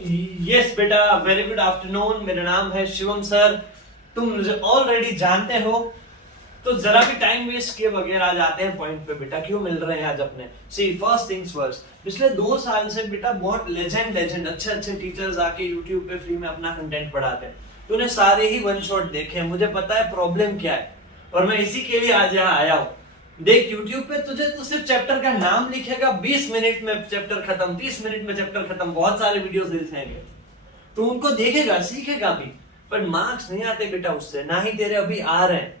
Yes बेटा, very good afternoon. मेरा नाम है शिवम सर। तुम मुझे ऑलरेडी जानते हो, तो जरा भी टाइम वेस्ट किए बगैर आज आते हैं पॉइंट पे। बेटा क्यों मिल रहे हैं आज अपने? सी फर्स्ट थिंग्स फर्स्ट, पिछले 2 साल से बेटा बहुत लेजेंड अच्छे टीचर्स आके यूट्यूब पे फ्री में अपना कंटेंट पढ़ाते हैं। तूने सारे ही वन शॉट देखे हैं, मुझे पता है प्रॉब्लम क्या है और मैं इसी के लिए आज यहाँ आया हूँ। देख यूट्यूब पे तुझे तो सिर्फ चैप्टर का नाम लिखेगा, 20 मिनट में चैप्टर खत्म, 30 मिनट में चैप्टर खत्म, बहुत सारे वीडियोस दिखेंगे, तो उनको देखेगा सीखेगा भी, पर मार्क्स नहीं आते बेटा उससे, ना ही तेरे अभी आ रहे हैं।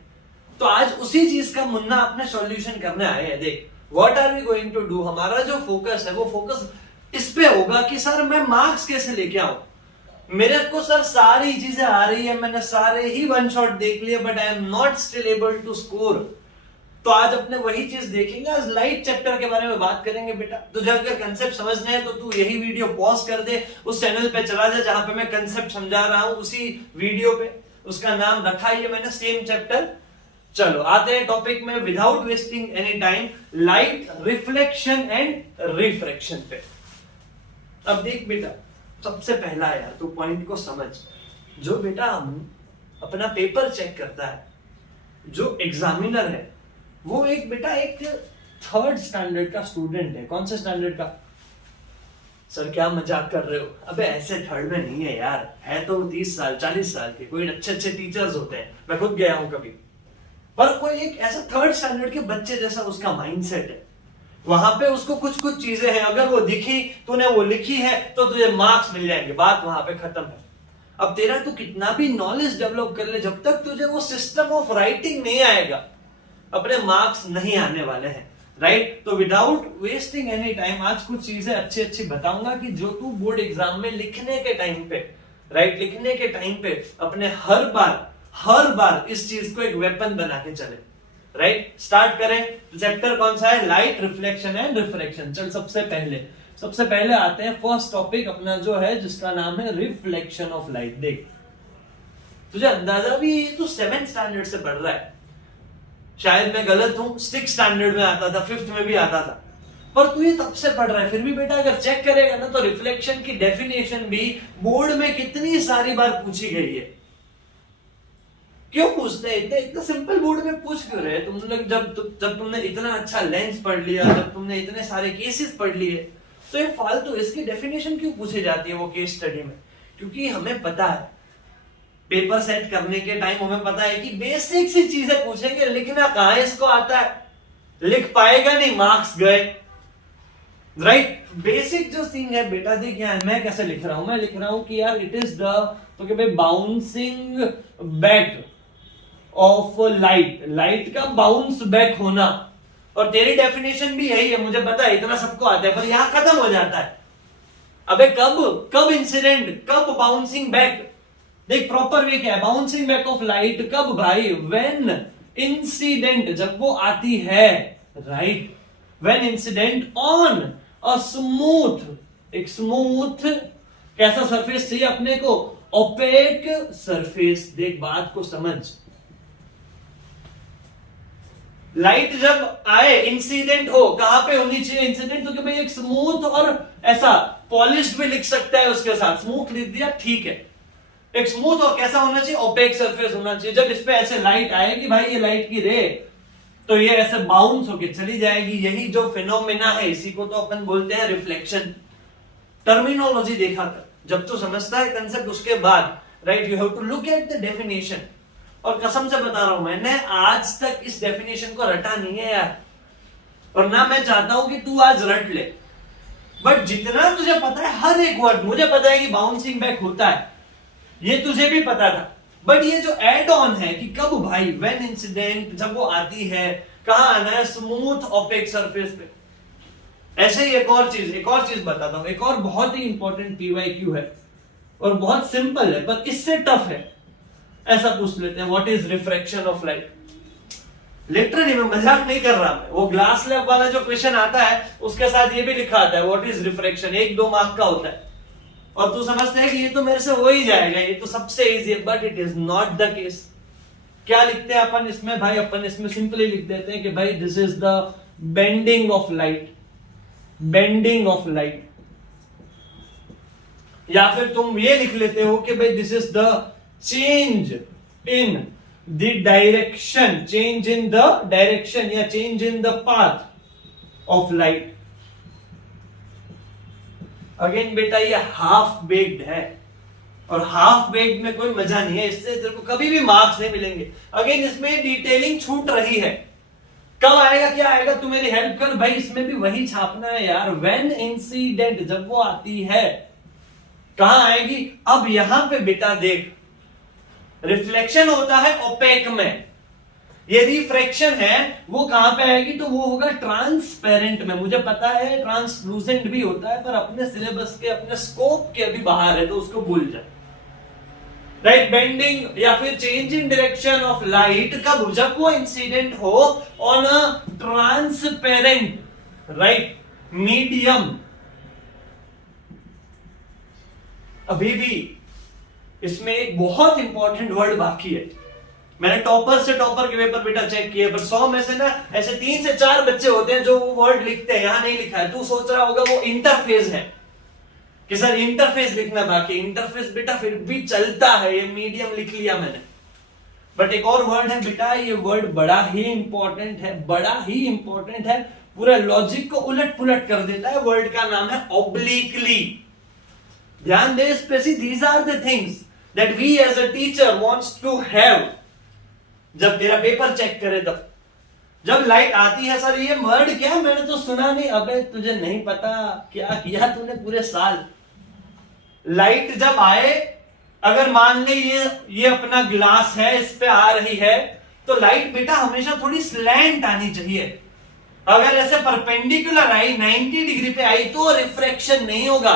तो आज उसी चीज का मुन्ना अपने सॉल्यूशन करने आए हैं। देख what are we going to do, हमारा जो फोकस है वो फोकस इस पे होगा कि सर मैं मार्क्स कैसे लेके आऊं। मेरे को सर सारी चीजें आ रही है, मैंने सारे ही वन शॉट देख लिए, but I am not still able to score. तो आज अपने वही चीज देखेंगे, आज लाइट चैप्टर के बारे में बात करेंगे। बेटा तुझे अगर कंसेप्ट समझना है तो तू यही वीडियो पॉज कर दे, उस चैनल पे चला जा जहां पे मैं कंसेप्ट समझा रहा हूं, उसी वीडियो पे। उसका नाम रखा ही है मैंने, सेम चैप्टर। चलो आते हैं टॉपिक में without wasting any time, light, reflection and refraction पे। अब देख बेटा, सबसे पहला यार तू पॉइंट को समझ। जो बेटा अपना पेपर चेक करता है, जो एग्जामिनर है, वो एक बेटा एक 3rd स्टैंडर्ड का स्टूडेंट है। कौन से स्टैंडर्ड का? सर क्या मजाक कर रहे हो? अबे ऐसे 3rd में नहीं है यार, है तो 30 साल 40 साल के। कोई अच्छे टीचर्स होते हैं, मैं खुद गया हूं कभी, पर कोई एक ऐसा 3rd स्टैंडर्ड के बच्चे जैसा उसका माइंडसेट है। वहां पे उसको कुछ चीजें हैं, अगर वो दिखी, तूने वो लिखी है तो तुझे मार्क्स मिल जाएंगे, बात वहां पे खत्म है। अब तेरा तू कितना भी नॉलेज डेवलप कर ले, जब तक तुझे वो सिस्टम ऑफ राइटिंग नहीं आएगा, अपने मार्क्स नहीं आने वाले हैं। राइट? तो विदाउट वेस्टिंग एनी टाइम आज कुछ चीजें अच्छी बताऊंगा कि जो तू बोर्ड एग्जाम में लिखने के टाइम पे, राइट, लिखने के टाइम पे अपने हर बार इस चीज को एक वेपन बना के चले। राइट? स्टार्ट करें। चैप्टर कौन सा है? Light, reflection and refraction. चल सबसे पहले आते हैं फर्स्ट टॉपिक अपना जो है, जिसका नाम है रिफ्लेक्शन ऑफ लाइट। देख तुझे अंदाजा भी तू 7th स्टैंडर्ड से पढ़ रहा है, शायद मैं गलत हूं, 6th स्टैंडर्ड में आता था, 5th में भी आता था, पर तू ये तब से पढ़ रहा है। फिर भी बेटा अगर चेक करेगा ना तो रिफ्लेक्शन की डेफिनेशन भी बोर्ड में कितनी सारी बार पूछी गई है। क्यों पूछते हैं? इतना सिंपल बोर्ड में पूछ क्यों रहे तुम लोग? जब तुमने इतना अच्छा लेंस पढ़ लिया, जब तुमने इतने सारे केसेस पढ़ लिए, तो ये फालतू इसकी डेफिनेशन क्यों पूछी जाती है वो केस स्टडी में? क्योंकि हमें पता है, पेपर सेट करने के टाइम हमें पता है कि बेसिक सी चीजें पूछेंगे, लिखना कहां इसको आता है, लिख पाएगा नहीं, मार्क्स गए। राइट? बेसिक जो थिंग है बेटा, देख यार मैं कैसे लिख रहा हूं, मैं लिख रहा हूं कि यार इट इज द, तो कि भाई बाउंसिंग बैक ऑफ लाइट का बाउंस बैक होना। और तेरी डेफिनेशन भी यही है, मुझे पता है, इतना सबको आता है, पर यहां खत्म हो जाता है। अबे कब इंसिडेंट, कब बाउंसिंग बैक? देख प्रॉपर वे क्या है, बाउंसिंग बैक ऑफ लाइट कब भाई? व्हेन इंसिडेंट, जब वो आती है, right, when incident on a smooth, एक स्मूथ कैसा सरफेस चाहिए अपने को? Opaque surface. देख बात को समझ, लाइट जब आए, इंसिडेंट हो, कहां पे होनी चाहिए इंसिडेंट? तो कि भाई एक स्मूथ और ऐसा पॉलिश्ड भी लिख सकता है उसके साथ, स्मूथ लिख दिया ठीक है, एक स्मूथ और कैसा होना चाहिए? ओपेक सरफेस होना चाहिए। जब इस पे ऐसे लाइट आएगी भाई, ये लाइट की रे, तो ये ऐसे बाउंस होके चली जाएगी। यही जो फिनोमेना है, इसी को तो अपन बोलते हैं रिफ्लेक्शन। टर्मिनोलॉजी देखा था, जब तो समझता है कंसेप्ट, उसके बाद right you have to look at the definition. और कसम से बता रहा हूं, मैंने आज तक इस डेफिनेशन को रटा नहीं है यार, और ना मैं चाहता हूं कि तू आज रट ले, बट जितना तुझे पता है हर एक वर्ड, मुझे पता है कि बाउंसिंग बैक होता है, ये तुझे भी पता था, बट ये जो एड ऑन है कि कब भाई, व्हेन इंसिडेंट, जब वो आती है, कहां आना है? स्मूथ ओपेक सरफेस पे। ऐसे ही एक और चीज बताता हूं, एक और बहुत ही इंपॉर्टेंट PYQ है और बहुत सिंपल है, पर इससे टफ है। ऐसा पूछ लेते हैं, what is refraction of light? Literally मैं मजाक नहीं कर रहा, मैं वो ग्लास लैब वाला जो क्वेश्चन आता है उसके साथ ये भी लिखा आता है, व्हाट इज रिफ्रैक्शन, 1-2 मार्क का होता है, और तू समझते है कि ये तो मेरे से हो ही जाएगा, ये तो सबसे इजी है, but it is not the case. क्या लिखते हैं अपन इसमें भाई? अपन इसमें सिंपली लिख देते हैं कि भाई this is the bending of light, bending of light. या फिर तुम ये लिख लेते हो कि भाई this is the change in the direction, change in the direction या change in the path of light. Again बेटा ये हाफ बेक्ड है और हाफ बेक्ड में कोई मजा नहीं है, इससे तेरे को कभी भी मार्क्स नहीं मिलेंगे। अगेन इसमें डिटेलिंग छूट रही है, कब आएगा क्या आएगा, तू मेरी हेल्प कर भाई, इसमें भी वही छापना है यार। व्हेन इंसिडेंट, जब वो आती है कहां आएगी। अब यहां पे बेटा देख, रिफ्लेक्शन होता है ओपेक में, ये रिफ्रैक्शन है वो कहां पे आएगी, तो वो होगा ट्रांसपेरेंट में। मुझे पता है ट्रांसलूसेंट भी होता है, पर अपने सिलेबस के अपने स्कोप के अभी बाहर है, तो उसको भूल जाए। राइट, बेंडिंग या फिर change in direction of light कब, जब वो इंसिडेंट हो on a transparent right medium. अभी भी इसमें एक बहुत इंपॉर्टेंट वर्ड बाकी है। मैंने टॉपर से टॉपर के पेपर बेटा चेक किए, पर 100 में से ना ऐसे 3 से 4 बच्चे होते हैं जो वो वर्ड लिखते हैं, यहां नहीं लिखा है। तू सोच रहा होगा वो इंटरफेस है कि सर इंटरफेस लिखना बाकी। इंटरफेस बेटा फिर भी चलता है, ये मीडियम लिख लिया मैंने। बट एक और वर्ड है बेटा, ये वर्ड बड़ा ही इंपॉर्टेंट है, बड़ा ही इंपॉर्टेंट है, पूरा लॉजिक को उलट पुलट कर देता है। वर्ड का नाम है ऑब्लिकली। ध्यान दे इस पे, these are the things that we as a teacher wants to have जब तेरा पेपर चेक करे तब। जब लाइट आती है, सर ये वर्ड क्या है, मैंने तो सुना नहीं। अबे तुझे नहीं पता क्या किया तूने पूरे साल। लाइट जब आए, अगर मान ले ये अपना ग्लास है, इस पे आ रही है, तो लाइट बेटा हमेशा थोड़ी स्लैंट आनी चाहिए। अगर ऐसे परपेंडिकुलर आई, 90 डिग्री पे आई, तो रिफ्रैक्शन नहीं होगा।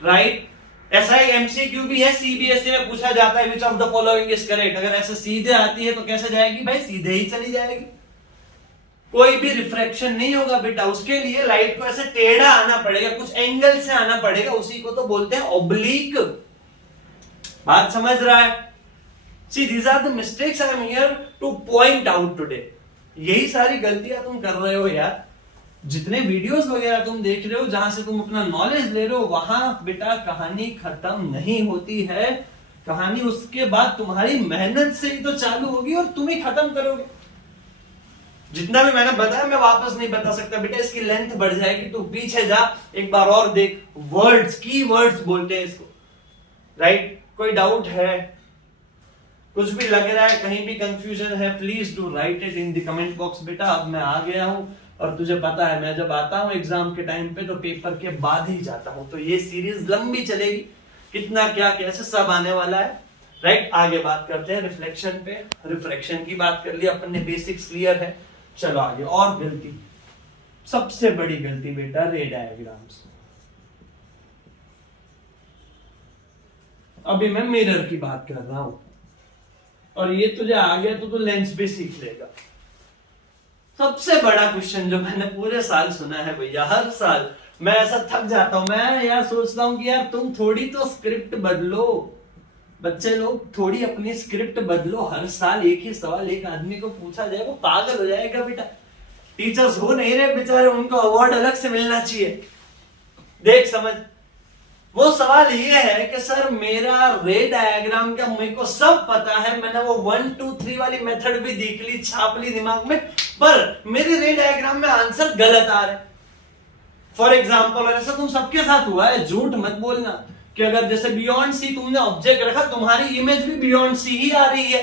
राइट, ऐसा एक एमसीक्यू भी है, सीबीएसई में पूछा जाता है, which of the following is correct. अगर ऐसे सीधे आती है तो कैसे जाएगी भाई, सीधे ही चली जाएगी, कोई भी रिफ्रैक्शन नहीं होगा बेटा। उसके लिए लाइट को ऐसे टेढ़ा आना पड़ेगा, कुछ एंगल से आना पड़ेगा, उसी को तो बोलते हैं ऑब्लिक। बात समझ रहा है? See these are the mistakes I am here to point out today. यही सारी गलतियां तुम कर रहे हो यार। जितने वीडियोस वगैरह तुम देख रहे हो, जहां से तुम अपना नॉलेज ले रहे हो, वहां बेटा कहानी खत्म नहीं होती है। कहानी उसके बाद तुम्हारी मेहनत से ही तो चालू होगी और तुम ही खत्म करोगे। जितना भी मैंने बताया मैं वापस नहीं बता सकता बेटा, इसकी लेंथ बढ़ जाएगी। तो पीछे जा एक बार और देख, वर्ड्स, की वर्ड्स बोलते हैं इसको। राइट, कोई डाउट है, कुछ भी लग रहा है, कहीं भी कंफ्यूजन है, please do right it in the comment box बेटा। अब मैं आ गया हूं और तुझे पता है मैं जब आता हूं एग्जाम के टाइम पे तो पेपर के बाद ही जाता हूं, तो ये सीरीज लंबी चलेगी, कितना क्या कैसे सब आने वाला है। राइट, आगे बात करते हैं रिफ्लेक्शन पे। रिफ्रैक्शन की बात कर ली अपन ने, बेसिक्स क्लियर है। चलो आगे। और गलती, सबसे बड़ी गलती बेटा रे डायग्राम्स। अभी मैं मिरर की बात कर रहा हूं और ये तुझे आ गया तो तू लेंस भी सीख लेगा। सबसे बड़ा क्वेश्चन जो मैंने पूरे साल सुना है भैया, हर साल मैं ऐसा थक जाता हूं। मैं यार सोचता हूं कि यार तुम थोड़ी तो स्क्रिप्ट बदलो, बच्चे लोग थोड़ी अपनी स्क्रिप्ट बदलो। हर साल एक ही सवाल एक आदमी को पूछा जाए, वो पागल हो जाएगा बेटा। टीचर्स हो नहीं रहे बेचारे, उनको अवार्ड अलग से मिलना चाहिए। देख समझ, वो सवाल ये है कि सर मेरा रे डायग्राम का मेरे को सब पता है, मैंने वो 1 2 3 वाली मेथड भी देख ली, छाप ली दिमाग में, पर मेरे रे डायग्राम में आंसर गलत आ रहे। फॉर एग्जाम्पल, ऐसा तुम सबके साथ हुआ है, झूठ मत बोलना, कि अगर जैसे बियॉन्ड सी तुमने ऑब्जेक्ट रखा, तुम्हारी इमेज भी बियॉन्ड सी ही आ रही है।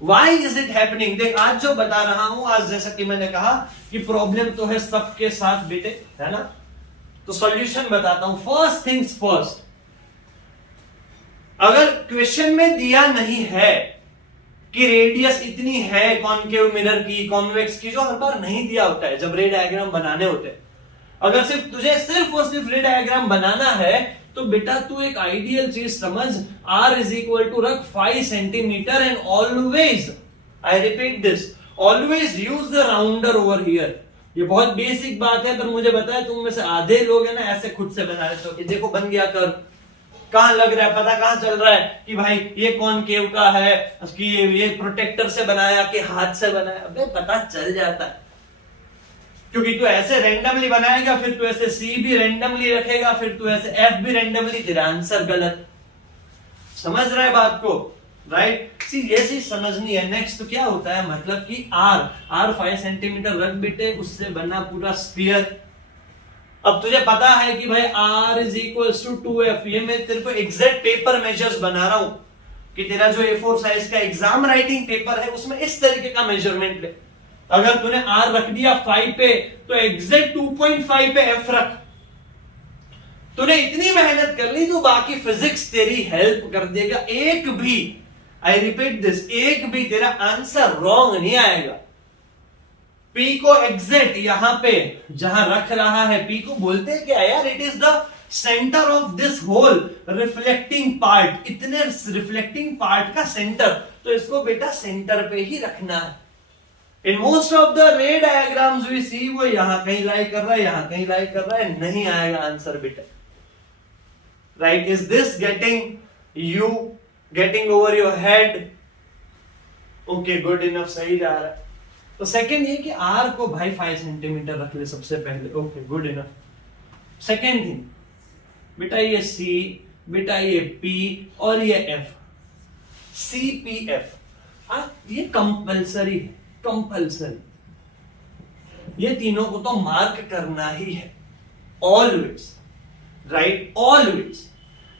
Why is it happening? देख आज जो बता रहा हूं, आज जैसा कि मैंने कहा कि प्रॉब्लम तो है सबके साथ बेटे, है ना, तो सॉल्यूशन बताता हूं। फर्स्ट थिंग्स फर्स्ट, अगर क्वेश्चन में दिया नहीं है कि रेडियस इतनी है कॉनकेव मिरर की, कॉन्वेक्स की, जो हर बार नहीं दिया होता है जब रे डायग्राम बनाने होते हैं, अगर सिर्फ तुझे सिर्फ और सिर्फ रे डायग्राम बनाना है, तो बेटा तू एक आइडियल चीज समझ, r इज इक्वल टू रख 5 centimetre and always, I repeat this, always use the rounder over here. ये बहुत बेसिक बात है, पर मुझे बताया तुम में से आधे लोग है ना ऐसे खुद से बना लेते हो कि देखो बन गया कर, कहां लग रहा है, पता कहां चल रहा है कि भाई ये कॉनकेव का है, उसकी ये प्रोटेक्टर से बनाया कि हाथ से बनाया, अबे पता चल जाता है। क्योंकि तू ऐसे रैंडमली बनाएगा, फिर तू ऐसे सी भी रैंडमली रखेगा, फिर तू ऐसे एफ भी रैंडमली, तेरा आंसर गलत। समझ रहा है बात को, राइट? सी ये चीज समझनी है। नेक्स्ट तो क्या होता है, मतलब कि आर 5 सेंटीमीटर रख बेटे, उससे बना पूरा स्फीयर। अब तुझे पता है कि भाई R is equal to 2F, ये मैं तेरे को एग्जैक्ट पेपर मेजर्स बना रहा हूं कि तेरा जो A4 साइज का एग्जाम राइटिंग पेपर है उसमें इस तरीके का मेजरमेंट ले। अगर तूने R रख दिया 5 पे तो एग्जैक्ट 2.5 पे F रख। तूने इतनी मेहनत कर ली तो बाकी फिजिक्स तेरी हेल्प कर देगा। एक भी, आई रिपीट दिस, एक भी तेरा आंसर रॉन्ग नहीं आएगा। P को एग्जैक्ट यहां पे जहां रख रहा है, P को बोलते हैं क्या यार, it is the centre of this whole reflecting part, इतने रिफ्लेक्टिंग पार्ट का सेंटर, तो इसको बेटा सेंटर पे ही रखना है। In most of the ray diagrams we see वो यहां कहीं लाई कर रहा है, यहां कहीं लाई कर रहा है, नहीं आएगा आंसर बेटा। Right? Is this getting over your head? Okay, good enough, सही जा रहा है। तो सेकंड ये कि R को भाई 5 सेंटीमीटर रख ले सबसे पहले। Okay, good enough. Second thing बेटा, ये C, बेटा ये P और ये F, CPF, ये कंपल्सरी है, कंपल्सरी। ये तीनों को तो मार्क करना ही है, ऑलवेज, राइट? ऑलवेज।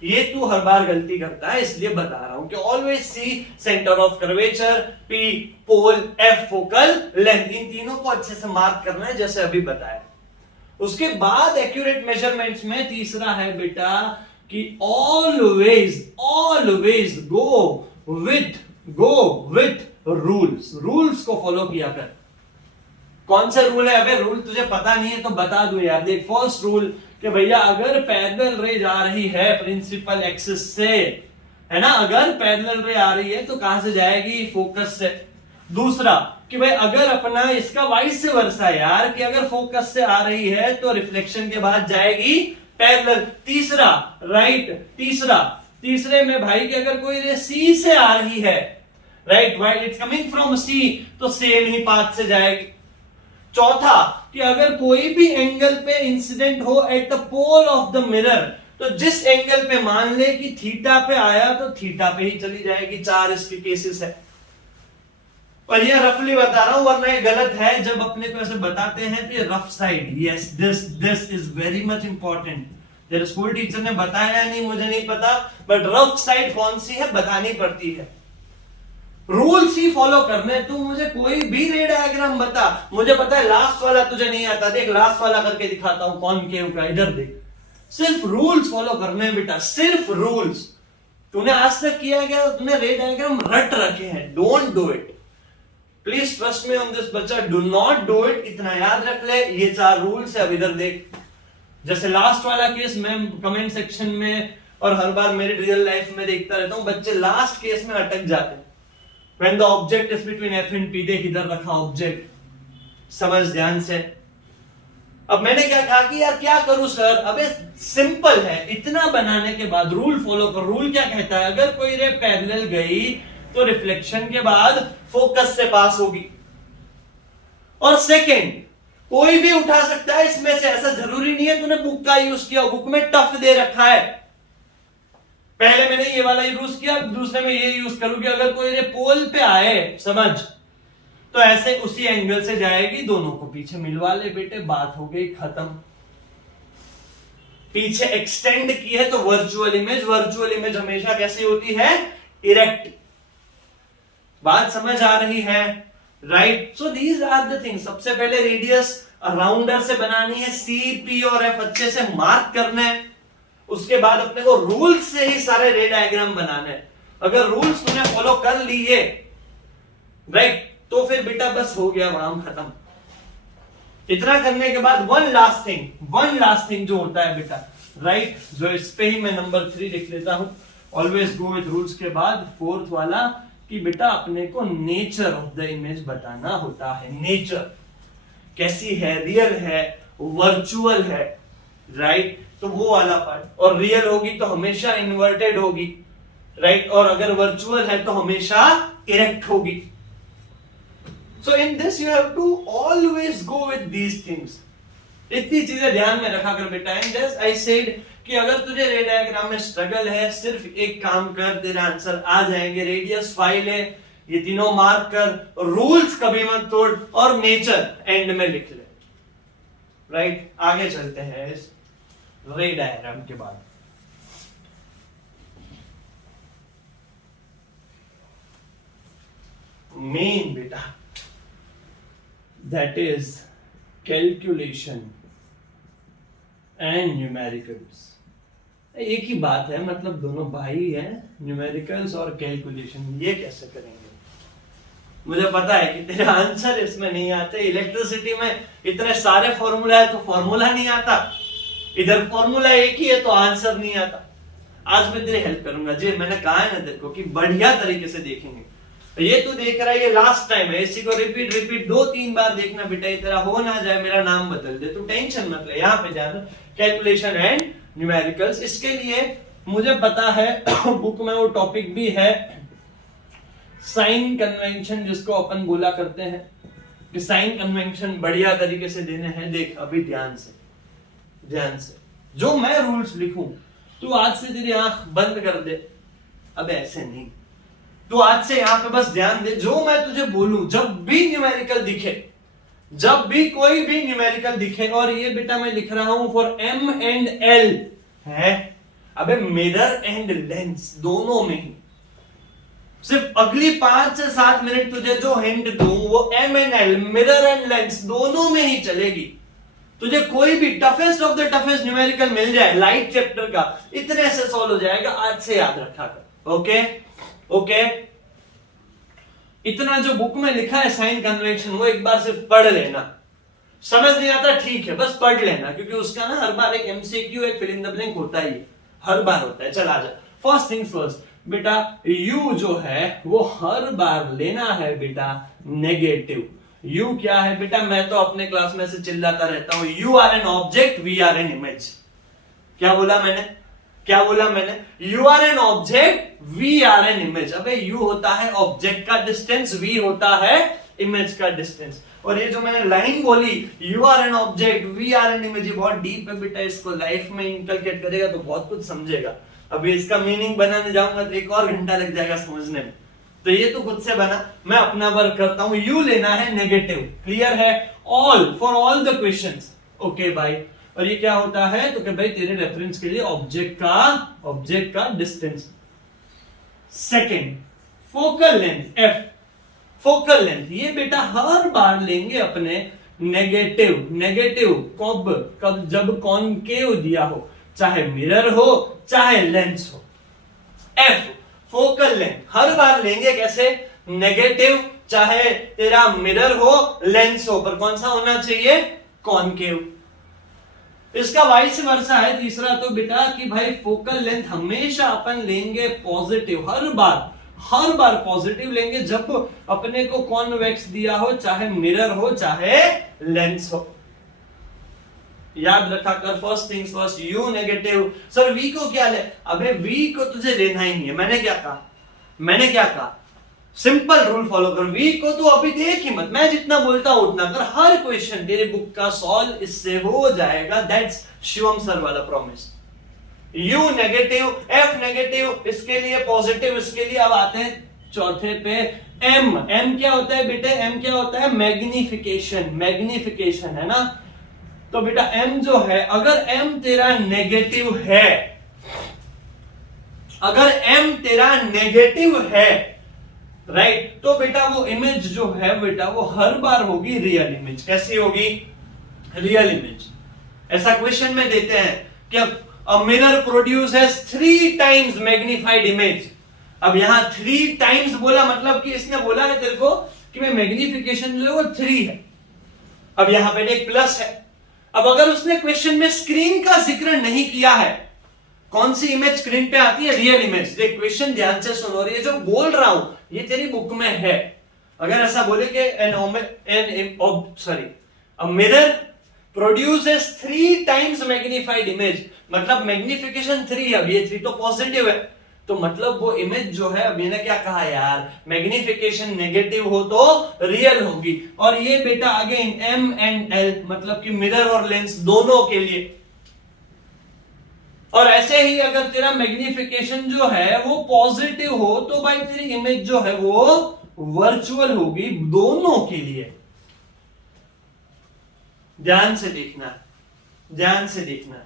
ये तू हर बार गलती करता है, इसलिए बता रहा हूं कि always C centre of curvature, P pole, F focal length, इन तीनों को अच्छे से मार्क करना है जैसे अभी बताया। उसके बाद एक्यूरेट मेजरमेंट्स में तीसरा है बेटा कि always go with rules. Rules को फॉलो किया कर। कौन सा रूल है? अगर रूल तुझे पता नहीं है तो बता दूं यार। देख, फर्स्ट रूल कि भैया अगर पैरेलल रे जा रही है प्रिंसिपल एक्सिस से, है ना, अगर पैरेलल रे आ रही है तो कहां से जाएगी? फोकस से। दूसरा कि भाई अगर अपना इसका वाइस से वर्सा यार, कि अगर फोकस से आ रही है तो रिफ्लेक्शन के बाद जाएगी पैरेलल। तीसरा, राइट, तीसरे में भाई कि अगर कोई रे सी से आ रही है, right, while it's coming from C, तो सेम ही पाथ से जाएगी। चौथा कि अगर कोई भी एंगल पे इंसिडेंट हो at the pole of the mirror, तो जिस एंगल पे मान ले कि थीटा पे आया तो थीटा पे ही चली जाएगी। 4 इसके केसेस है, और ये रफली बता रहा हूं वरना ये गलत है। जब अपने को ऐसे बताते हैं तो ये rough side, yes, this is very much important. जब स्कूल टीचर ने बताया नहीं, मुझे नहीं पता, बट रफ साइड कौन सी है बतानी पड़ती है। रूल्स ही फॉलो करने। तू मुझे कोई भी रे डायग्राम बता, मुझे पता है लास्ट वाला तुझे नहीं आता, देख लास्ट वाला करके दिखाता हूं कॉनकेव का, इधर देख। सिर्फ रूल्स फॉलो करने बेटा, सिर्फ रूल्स। तूने आज तक किया क्या? तूने रे डायग्राम रट रखे हैं। Don't do it, please trust me on this बच्चा, डू नॉट डू इट। इतना याद रख ले, ये 4 रूल्स है। अब इधर देख, जैसे लास्ट वाला केस मैं कमेंट सेक्शन में और हर बार मेरे रियल लाइफ में देखता रहता हूं, बच्चे लास्ट केस में अटक जाते हैं। When the object is between F and P, देख इधर रखा ऑब्जेक्ट, समझ ध्यान से। अब मैंने क्या कहा कि यार क्या करूं सर? अबे सिंपल है, इतना बनाने के बाद रूल फॉलो कर। रूल क्या कहता है? अगर कोई रे पैरेलल गई तो रिफ्लेक्शन के बाद फोकस से पास होगी। और सेकंड, कोई भी उठा सकता है इसमें से, ऐसा जरूरी नहीं है तूने बुक का यूज किया। बुक में टफ दे रखा है। पहले मैंने ये वाला यूज किया, दूसरे में ये यूज करूं कि अगर कोई रे पोल पे आए, समझ, तो ऐसे उसी एंगल से जाएगी, दोनों को पीछे मिलवा ले बेटे, बात हो गई खत्म। पीछे एक्सटेंड की है तो वर्चुअल इमेज हमेशा कैसी होती है? इरेक्ट। बात समझ आ रही है, right? So these are the things. सबसे पहले रेडियस राउंडर से बनानी है, सी, पी और एफ अच्छे से मार्क करना है। उसके बाद अपने को रूल्स से ही सारे रे डायग्राम बनाने हैं। अगर रूल्स तुमने फॉलो कर लिए, राइट, तो फिर बेटा बस हो गया, काम खत्म। इतना करने के बाद वन लास्ट थिंग जो होता है बेटा, राइट, जो इस पे ही मैं नंबर 3 लिख लेता हूं, ऑलवेज गो विथ रूल्स के बाद फोर्थ वाला कि बेटा अपने को नेचर ऑफ द इमेज बताना होता है। नेचर कैसी है? रियल है, वर्चुअल है, राइट, तो वो वाला पार्ट। और रियल होगी तो हमेशा इन्वर्टेड होगी, राइट, और अगर वर्चुअल है तो हमेशा इरेक्ट होगी। So in this you have to always go with these things. इतनी चीजें ध्यान में रखा कर बेटा. And just I said कि अगर तुझे रे डायग्राम में स्ट्रगल है, सिर्फ एक काम कर, तेरा आंसर आ जाएंगे. रेडियस 5 है, ये तीनों मार्क कर, रूल्स कभी मत तोड़, और नेचर एंड में लिख ले. राइट, आगे चलते हैं इस रे डायग्राम के बाद. मेन बेटा that is calculation and numericals. एक ही बात है, मतलब दोनों भाई हैं, न्यूमेरिकल्स और कैलकुलेशन. ये कैसे करेंगे? मुझे पता है कि तेरा आंसर इसमें नहीं आते. इलेक्ट्रिसिटी में इतने सारे फॉर्मूला है तो फॉर्मूला नहीं आता, इधर फॉर्मूला एक ही है तो आंसर नहीं आता. आज मैं तेरी हेल्प करूंगा. जी मैंने कहा है ना तेरे को कि बढ़िया तरीके से देखेंगे. ये तू देख रहा है, ये लास्ट टाइम है, इसी को रिपीट 2-3 बार देखना बेटा. ये तेरा हो ना जाए, मेरा नाम बदल दे, तू टेंशन मत ले. यहाँ पे जाना कैलकुलेशन एंड न्यूमेरिकल्स. इसके लिए मुझे पता है बुक में वो टॉपिक भी है, साइन कन्वेंशन, जिसको अपन बोला करते हैं कि साइन कन्वेंशन बढ़िया तरीके से देने हैं. देख अभी ध्यान से जो मैं रूल्स लिखूं तू आज से तेरी आंख बंद कर दे. अब ऐसे नहीं, तू आज से यहां पे बस ध्यान दे. जो मैं तुझे बोलूं, जब भी न्यूमेरिकल दिखे, जब भी कोई भी न्यूमेरिकल दिखे, और ये बेटा मैं लिख रहा हूं फॉर M and L है. अबे मिरर एंड लेंस दोनों में ही सिर्फ अगली 5 से 7 मिनट तुझे जो हिंट दूं वो M and L, mirror and lens दोनों में ही चलेगी. तुझे कोई भी toughest of the toughest numerical मिल जाए लाइट चैप्टर का, इतने से सॉल्व हो जाएगा. आज से याद रखा कर. ओके, इतना जो बुक में लिखा है साइन कन्वेंशन, वो एक बार सिर्फ पढ़ लेना. समझ नहीं आता ठीक है, बस पढ़ लेना, क्योंकि उसका ना हर बार एक एमसीक्यू, एक फिल इन द ब्लैंक होता ही, हर बार होता है. चल आजा. फर्स्ट थिंग फर्स्ट बेटा, यू जो है वो हर बार लेना है बेटा नेगेटिव. यू क्या है बेटा? मैं तो अपने क्लास में से चिल्लाता रहता हूं, you are an object, we are an image. क्या बोला मैंने? You are an object, we are an image. अबे यू होता है ऑब्जेक्ट का डिस्टेंस, वी होता है इमेज का डिस्टेंस. और ये जो मैंने लाइन बोली, you are an object, we are an image, ये बहुत डीप है बेटा. इसको लाइफ में इंकलकेट करेगा तो बहुत कुछ समझेगा. अभी इसका मीनिंग बनाने जाऊंगा तो 1 और घंटा लग जाएगा समझने में. तो ये तो खुद से बना, मैं अपना वर्क करता हूं. यू लेना है नेगेटिव. क्लियर है? All, for all the questions. Okay भाई. और ये क्या होता है? तो कि भाई तेरे रेफरेंस के लिए ऑब्जेक्ट का distance. Second, focal length F. Focal length ये बेटा हर बार लेंगे अपने नेगेटिव कब जब कॉनकेव दिया हो, चाहे मिरर हो चाहे लेंस हो. एफ फोकल लेंथ हर बार लेंगे कैसे? नेगेटिव, चाहे तेरा मिरर हो लेंस हो, पर कौन सा होना चाहिए? कॉनकेव. इसका वाइस वर्सा है. तीसरा तो बेटा कि भाई फोकल लेंथ हमेशा अपन लेंगे पॉजिटिव, हर बार पॉजिटिव लेंगे जब अपने को कॉन्वेक्स दिया हो, चाहे मिरर हो चाहे लेंस हो. याद रखा कर. First things first, you negative. Sir v को क्या ले? अबे वी को तुझे लेना ही नहीं है. मैंने क्या कहा? सिंपल रूल फॉलो कर. वी को तू अभी देख ही मत, मैं जितना बोलता हूं उतना कर. हर क्वेश्चन तेरे बुक का सॉल्व इससे हो जाएगा. दैट्स शिवम सर वाला promise. You negative, F negative, इसके लिए पॉजिटिव. इसके लिए अब आते हैं चौथे पे. एम क्या होता है बेटे? एम क्या होता है? मैग्निफिकेशन है ना. तो बेटा एम जो है, अगर एम तेरा नेगेटिव है, राइट, तो बेटा वो इमेज जो है बेटा वो हर बार होगी रियल इमेज. कैसी होगी? Real image. ऐसा क्वेश्चन में देते हैं कि a mirror produces 3 times magnified image. अब यहां 3 times बोला, मतलब कि इसने बोला है तेरे को कि मैं मैग्निफिकेशन जो है वो 3 है. अब यहां पे एक प्लस है. अब अगर उसने क्वेश्चन में स्क्रीन का जिक्र नहीं किया है, कौन सी इमेज स्क्रीन पे आती है? Real image. देख क्वेश्चन ध्यान से सुनो, और ये जो बोल रहा हूं ये तेरी बुक में है. अगर ऐसा बोले कि a mirror produces 3 times magnified image, मतलब मैग्निफिकेशन 3 है. अब ये 3 तो पॉजिटिव है, तो मतलब वो इमेज जो है, अभी ने क्या कहा यार, मैग्निफिकेशन नेगेटिव हो तो रियल होगी। और ये बेटा अगेन M and L, मतलब कि मिरर और लेंस दोनों के लिए। और ऐसे ही अगर तेरा मैग्निफिकेशन जो है वो पॉजिटिव हो तो भाई तेरी इमेज जो है वो वर्चुअल होगी, दोनों के लिए। ध्यान से देखना, ध्यान से देखना,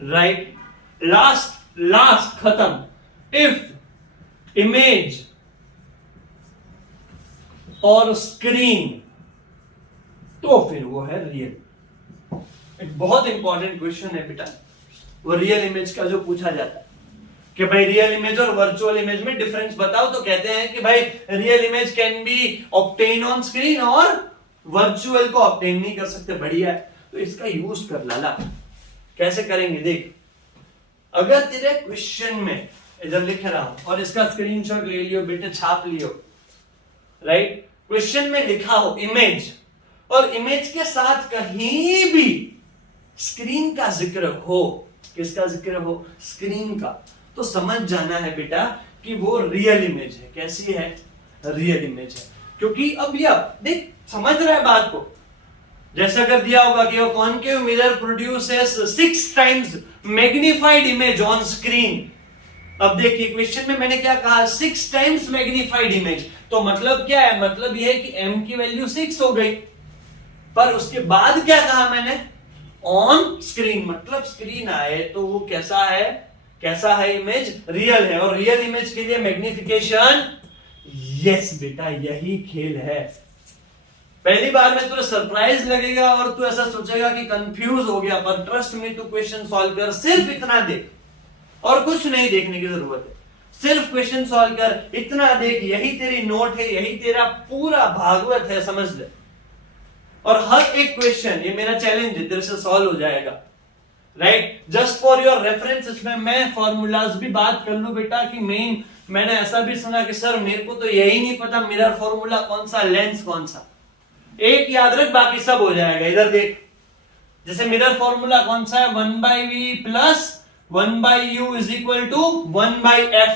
राइट। लास्ट खत्म। इफ इमेज और स्क्रीन, तो फिर वो है रियल। एक बहुत इंपॉर्टेंट क्वेश्चन है बेटा, वो रियल इमेज का जो पूछा जाता है कि भाई रियल इमेज और वर्चुअल इमेज में डिफरेंस बताओ। तो कहते हैं कि भाई real image can be obtain on screen और वर्चुअल को ऑब्टेन नहीं कर सकते। बढ़िया है, तो इसका यूज कर लाला। कैसे करेंगे देख, अगर तेरे क्वेश्चन में इधर लिख रहा हूं और इसका स्क्रीनशॉट ले लियो बेटे, छाप लियो, राइट। क्वेश्चन में लिखा हो इमेज और इमेज के साथ कहीं भी स्क्रीन का जिक्र हो, किसका जिक्र हो, स्क्रीन का, तो समझ जाना है बेटा कि वो रियल इमेज है। कैसी है, रियल इमेज है। क्योंकि अब ये देख, समझ रहा है बात को। जैसे अगर दिया होगा कि concave mirror produces 6 times magnified image on screen. अब देखिए क्वेश्चन में मैंने क्या कहा, 6 टाइम्स मैग्निफाइड इमेज। तो मतलब क्या है, मतलब यह है कि m की वैल्यू 6 हो गई। पर उसके बाद क्या कहा मैंने, ऑन स्क्रीन, मतलब स्क्रीन आए तो वो कैसा है, कैसा है इमेज, रियल है। और रियल इमेज के लिए मैग्निफिकेशन, यस बेटा यही खेल है। पहली बार में तुझे सरप्राइज लगेगा और तू ऐसा सोचेगा कि कंफ्यूज हो गया, पर ट्रस्ट में तू क्वेश्चन सॉल्व कर, सिर्फ इतना देख और कुछ नहीं देखने की जरूरत है। सिर्फ क्वेश्चन सॉल्व कर, इतना देख, यही तेरी नोट है, यही तेरा पूरा भागवत है, समझ ले। और हर एक क्वेश्चन, ये मेरा चैलेंज है, तेरे से सॉल्व हो जाएगा, right. Just for your reference, इसमें मैं फॉर्मूलाज भी बात कर लूं बेटा कि मेन, मैंने ऐसा भी सुना कि सर मेरे को तो यही नहीं पता मिरर फॉर्मूला कौन सा, लेंस कौन सा। एक याद रख, बाकी सब हो जाएगा। इधर देख, जैसे मिरर फॉर्मूला कौन सा है, 1/v प्लस 1/u is equal to 1/f।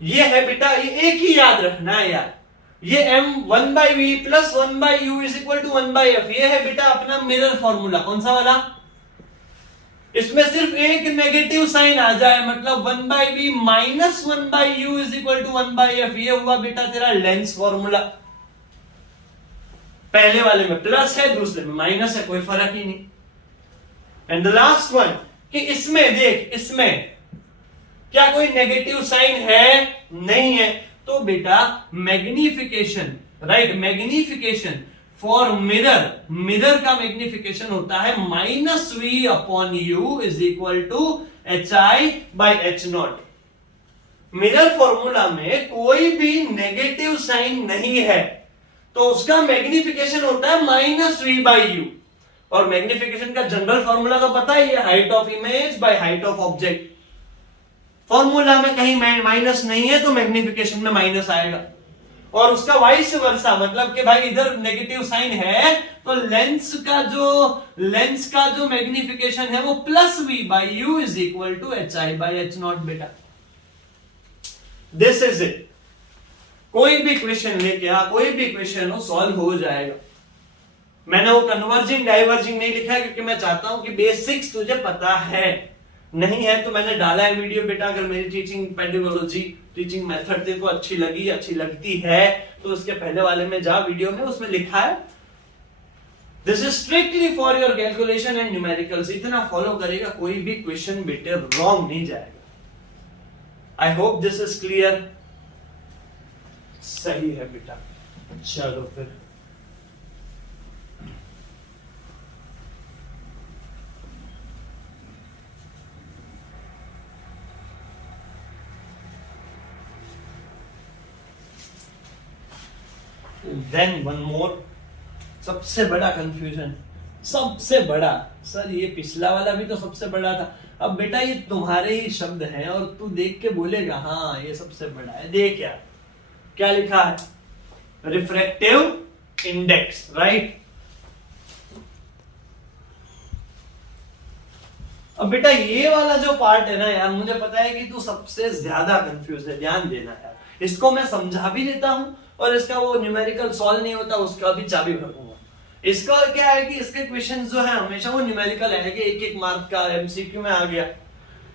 ये है बेटा, ये एक ही याद रखना है यार। ये m 1/v प्लस 1/u is equal to 1/f, ये है बेटा अपना मिरर फॉर्मूला। कौन सा वाला, इसमें सिर्फ एक नेगेटिव साइन आ जाए, मतलब 1/v minus 1/u is equal to 1/f, ये हुआ बेटा तेरा लेंस फॉर्मूला। पहले वाले में प्लस है, दूसरे में माइनस है, कोई फर्क ही नहीं। एंड द लास्ट वन, कि इसमें देख, इसमें क्या कोई नेगेटिव साइन है, नहीं है, तो बेटा magnification, right, magnification for mirror, mirror का मैग्निफिकेशन होता है -v upon u is equal to hi/h0। Mirror formula में कोई भी नेगेटिव साइन नहीं है तो उसका मैग्निफिकेशन होता है -v/u। और मैग्निफिकेशन का जनरल फॉर्मूला तो पता ही है, height of image by height of object. Formula में कहीं माइनस नहीं है तो मैग्निफिकेशन में माइनस आएगा, और उसका वाइस वर्सा, मतलब कि भाई इधर नेगेटिव साइन है तो लेंस का जो मैग्निफिकेशन है वो +v/u is equal to hi/h0 बेटा। This is it. कोई भी क्वेश्चन लेके आ, कोई भी क्वेश्चन हो, सॉल्व हो जाएगा। मैंने वो कन्वर्जिंग डाइवर्जिंग नहीं लिखा है क्योंकि मैं चाहता हूं कि बेसिक्स तुझे पता है, नहीं है तो मैंने डाला है वीडियो बेटा। अगर मेरी टीचिंग पेडागोलॉजी, टीचिंग मेथड तेरे को अच्छी लगी, अच्छी लगती है, तो उसके पहले वाले में जा, वीडियो में उसमें लिखा है this is strictly for your calculation and numericals. इतना फॉलो करेगा, कोई भी क्वेश्चन बेटे रॉन्ग नहीं जाएगा। I hope this is clear. सही है बेटा, चलो फिर देन वन मोर, सबसे बड़ा कंफ्यूजन, सबसे बड़ा, सर ये पिछला वाला भी तो सबसे बड़ा था। अब बेटा ये तुम्हारे ही शब्द हैं और तू देख के बोलेगा हाँ ये सबसे बड़ा है। देख यार क्या लिखा है, रिफ्रैक्टिव इंडेक्स, राइट। अब बेटा ये वाला जो पार्ट है ना यार, मुझे पता है कि तू सबसे ज्यादा कंफ्यूज है, ध्यान देना यार। इसको मैं समझा भी देता हूं और इसका वो न्यूमेरिकल सॉल्व नहीं होता उसका भी चाबी भरूंगा। इसका क्या है कि इसके क्वेश्चंस जो है हमेशा वो न्यूमेरिकल आएंगे, एक एक मार्क का एमसीक्यू में आ गया,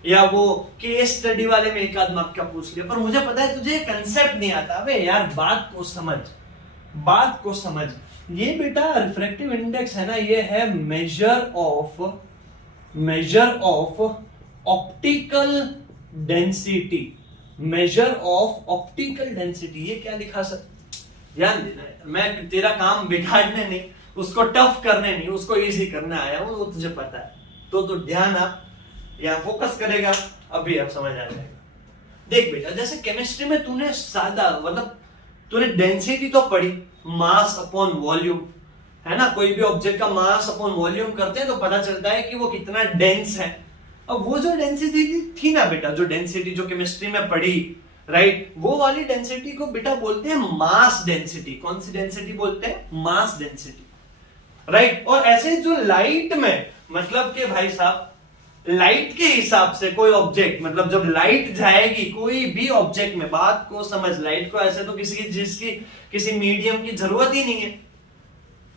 या वो केस स्टडी वाले में एक आध मार्क का पूछ लिया। पर मुझे पता है तुझे कंसेप्ट नहीं आता। अबे यार बात को समझ, बात को समझ। ये बेटा रिफ्रैक्टिव इंडेक्स है ना, ये है measure of optical density, measure of optical density. ये क्या लिखा सर, ध्यान देना है। मैं तेरा काम बिगाड़ने नहीं, उसको टफ करने नहीं, उसको इजी करने आया हूं, वो तुझे पता है। तो ध्यान आप या फोकस करेगा, अभी आप समझ आ जाएगा। देख बेटा, जैसे केमिस्ट्री में तूने सादा मतलब तूने डेंसिटी तो पढ़ी, मास अपॉन वॉल्यूम, है ना। कोई भी ऑब्जेक्ट का मास अपॉन वॉल्यूम करते हैं तो पता चलता है कि वो कितना डेंस है। अब वो जो डेंसिटी थी ना बेटा, जो डेंसिटी जो केमिस्ट्री में पढ़ी, राइट, वो वाली डेंसिटी को बेटा बोलते हैं मास डेंसिटी। कौन सी डेंसिटी बोलते हैं? Mass density, right. और ऐसे जो लाइट में, मतलब कि भाई साहब लाइट के हिसाब से कोई ऑब्जेक्ट, मतलब जब लाइट जाएगी कोई भी ऑब्जेक्ट में, बात को समझ, लाइट को ऐसे तो किसी मीडियम की जरूरत ही नहीं है,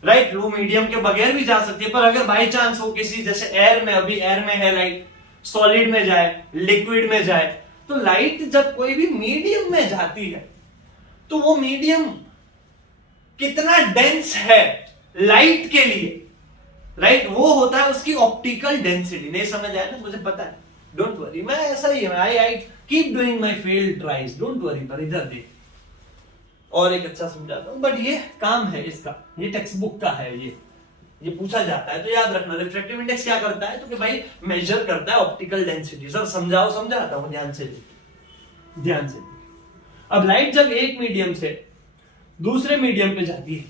राइट। वो मीडियम के बगैर भी जा सकती है। पर अगर बाई चांस वो किसी, जैसे एयर में, अभी एयर में है लाइट, सॉलिड में जाए, लिक्विड में जाए, तो लाइट जब कोई भी मीडियम में जाती है तो वो मीडियम कितना डेंस है लाइट के लिए, राइट, वो होता है उसकी ऑप्टिकल डेंसिटी। नहीं समझ आया ना, मुझे पता है, डोंट वरी, मैं ऐसा ही है, I keep doing my field tries, don't worry. पर इधर देख, और एक अच्छा समझाता हूं, बट ये काम है इसका, ये टेक्स्ट बुक का है, ये पूछा जाता है तो याद रखना। रिफ्रैक्टिव इंडेक्स क्या करता है, तो कि भाई मेजर करता है ऑप्टिकल डेंसिटी। सर समझाता हूं, ध्यान से। अब लाइट जब एक मीडियम से दूसरे मीडियम पे जाती है,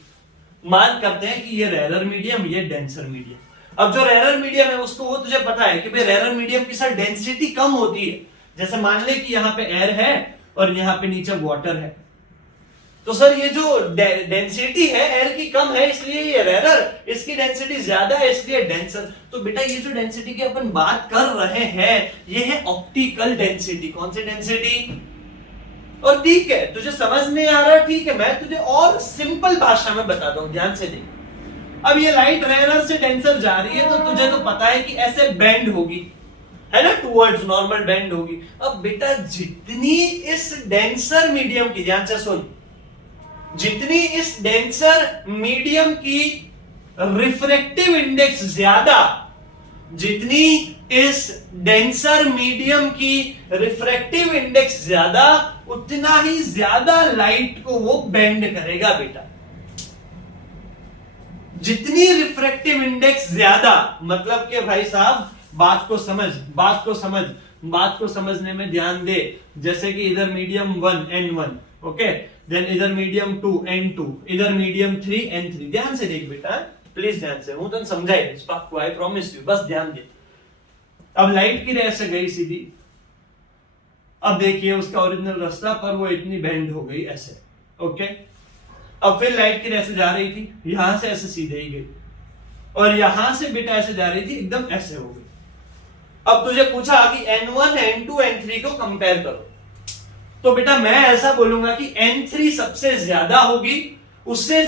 मान करते हैं कि ये रेरर मीडियम, ये डेंसर मीडियम। अब जो रेरर मीडियम है उसको, वो तुझे पता है कि भाई रेरर मीडियम की सर डेंसिटी कम होती है। जैसे मान ले कि यहाँ पे एयर है और यहाँ पे नीचे वाटर है, तो सर ये जो डेंसिटी है एयर की कम है इसलिए ये रेरर, इसकी डेंसिटी ज्यादा है इसलिए डेंसर। तो बेटा ये जो डेंसिटी की अपन बात कर रहे हैं ये है ऑप्टिकल डेंसिटी। कौन सी डेंसिटी? और ठीक है, तुझे समझ नहीं आ रहा, ठीक है, मैं तुझे और सिंपल भाषा में बताता हूं, ध्यान से देख। अब ये लाइट रेरर से डेंसर जा रही है तो तुझे तो पता है कि ऐसे बेंड होगी, है ना, टुवर्ड्स नॉर्मल बेंड होगी। अब बेटा जितनी इस डेंसर मीडियम की, ध्यान से सुन, जितनी इस डेंसर मीडियम की रिफ्रैक्टिव इंडेक्स ज्यादा, जितनी इस डेंसर मीडियम की रिफ्रैक्टिव इंडेक्स ज्यादा, उतना ही ज्यादा लाइट को वो बेंड करेगा बेटा। जितनी रिफ्रैक्टिव इंडेक्स ज्यादा, मतलब कि भाई साहब बात को समझने में ध्यान दे। जैसे कि इधर मीडियम 1 N1, ओके, देन इधर मीडियम 2 N2, इधर मीडियम 3 N3। ध्यान से देख बेटा, प्लीज ध्यान से, हूं तो समझाई पक्का, आई प्रॉमिस यू, बस ध्यान दे। अब लाइट की रेस से गई सीधी, अब देखिए उसका ओरिजिनल रास्ता पर वो इतनी बेंड हो गई ऐसे, ओके। अब फिर लाइट की रेस से जा रही थी, यहां से ऐसे सीधे ही गई, और यहां से बेटा ऐसे जा रही थी, एकदम ऐसे हो गई। अब तुझे पूछा कि N1, N2, N3 को कंपेयर करो, तो बेटा मैं ऐसा बोलूंगा कि N3 सबसे ज्यादा होगी, उससे